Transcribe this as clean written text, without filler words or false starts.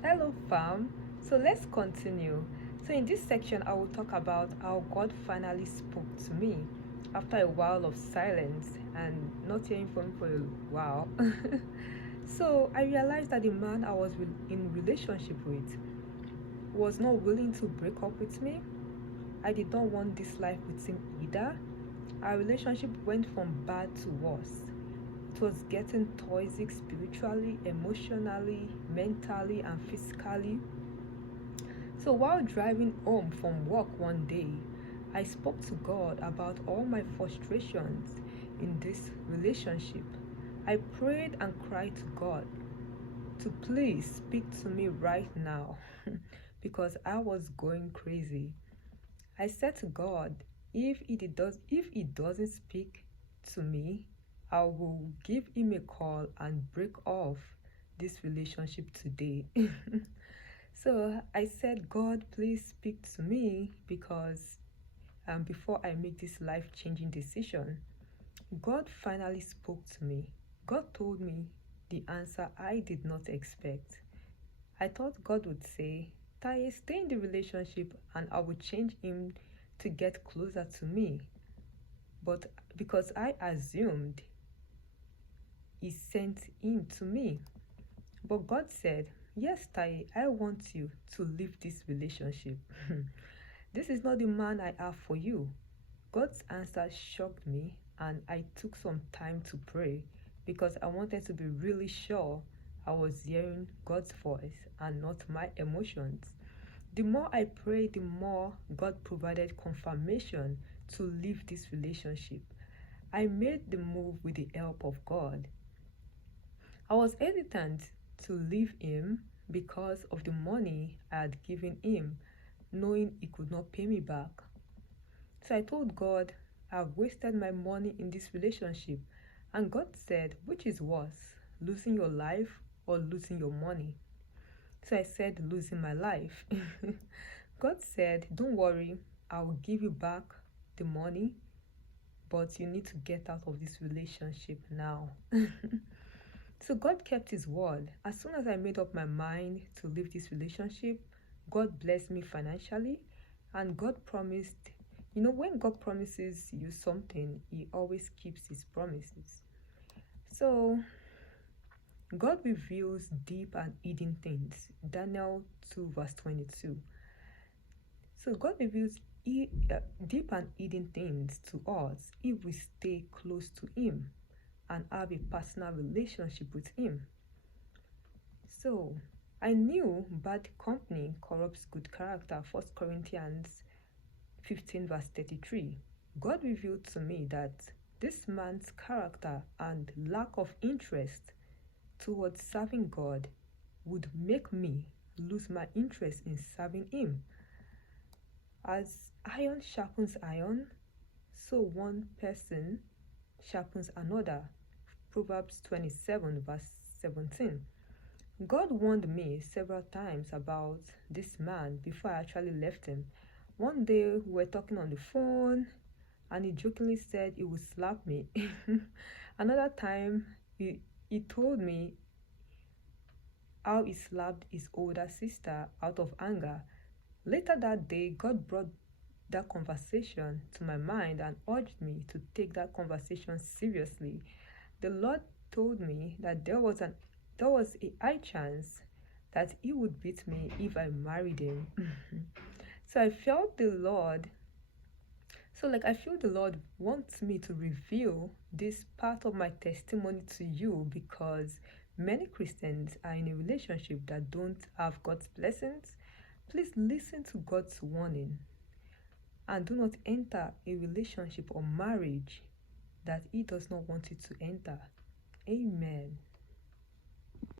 Hello, fam. So let's continue. So, in this section, I will talk about how God finally spoke to me after a while of silence and not hearing from him for a while. So, I realized that the man I was in relationship with was not willing to break up with me. I did not want this life with him either. Our relationship went from bad to worse. It was getting toxic spiritually, emotionally, mentally, and physically. So while driving home from work one day, I spoke to God about all my frustrations in this relationship. I prayed and cried to God to please speak to me right now because I was going crazy. I said to God, if he doesn't speak to me, I will give him a call and break off this relationship today. So I said, God, please speak to me because before I make this life changing decision, God finally spoke to me. God told me the answer I did not expect. I thought God would say, Taye, stay in the relationship and I will change him to get closer to me. But because I assumed he sent him to me. But God said, yes, Taye, I want you to leave this relationship. This is not the man I have for you. God's answer shocked me, and I took some time to pray because I wanted to be really sure I was hearing God's voice and not my emotions. The more I prayed, the more God provided confirmation to leave this relationship. I made the move with the help of God. I was hesitant to leave him because of the money I had given him, knowing he could not pay me back. So I told God, I've wasted my money in this relationship. And God said, which is worse, losing your life or losing your money? So I said, losing my life. God said, don't worry, I'll give you back the money, but you need to get out of this relationship now. So God kept his word. As soon as I made up my mind to leave this relationship, God blessed me financially, and God promised, when God promises you something, he always keeps his promises. So God reveals deep and hidden things. Daniel 2 verse 22. So God reveals deep and hidden things to us if we stay close to him and have a personal relationship with him. So I knew bad company corrupts good character. 1 Corinthians 15 verse 33. God revealed to me that this man's character and lack of interest towards serving God would make me lose my interest in serving him. As iron sharpens iron, so one person sharpens another. Proverbs 27 verse 17. God warned me several times about this man before I actually left him. One day we were talking on the phone and he jokingly said he would slap me. Another time he told me how he slapped his older sister out of anger. Later that day, God brought that conversation to my mind and urged me to take that conversation seriously. The Lord told me that there was a high chance that he would beat me if I married him. So I felt the Lord. I feel the Lord wants me to reveal this part of my testimony to you because many Christians are in a relationship that don't have God's blessings. Please listen to God's warning and do not enter a relationship or marriage that he does not want you to enter. Amen.